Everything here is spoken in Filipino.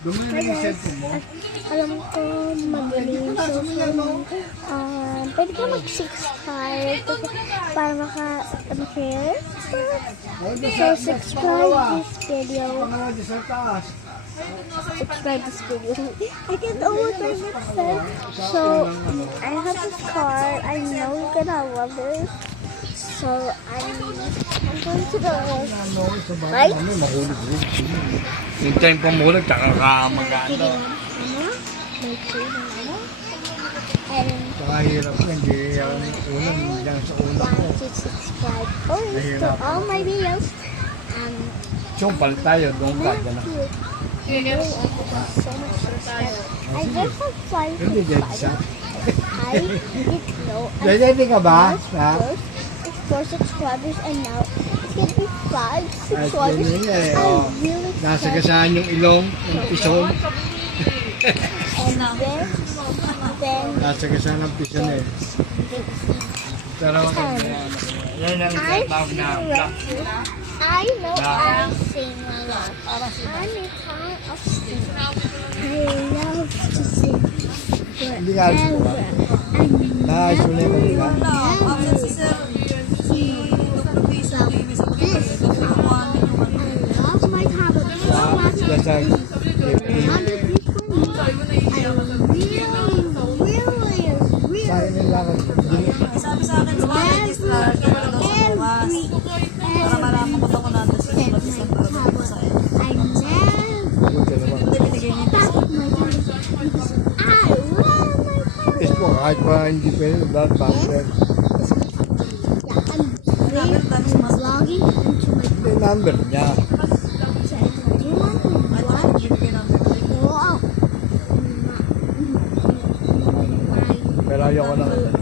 Hi guys, alam ko magaling. Pwede ka mag-subscribe para maka-share. So, subscribe this video. Subscribe this video. I can't overturn myself. So, I have this car. I know you're gonna love this. So, I'm going to the right? Yung time pa mahulog, tsaka ka mag-ano. Kahirap na, hindi ang ulam, hindi sa ulam. To subscribe to all my videos. Chong, palit tayo, doon ka, dyan na. So much subscribe. I just have 5 Hindi, dyan siya. I didn't know. Dyan ka ba? Ha? It's 4 subscribers and now it's gonna be 5 subscribers. Ay, I really nasa gasaan yung ilong, yung pison. and then Nasa gasaan ang pison eh. Pero, yan ang tawag na black. I know I sing a lot. I'm a fan of singing. I love to sing. Hindi ka alis mo ba? Nakasunay mo nila. I love my tablet so much. Dasag. Sa akin yung lakad. Sabi sa akin, mag-register ka na daw sa bukas. Para malaman ko daw kung natin sa mag-register para daw ko sa'yo. Buti naman. Hindi binigay niya ito. Is po, kahit pa hindi pwede, dapat password. Dami sa mas Logging into my Yung number niya. Ay, wala, hindi binigay namin. wow. Pero ayoko lang.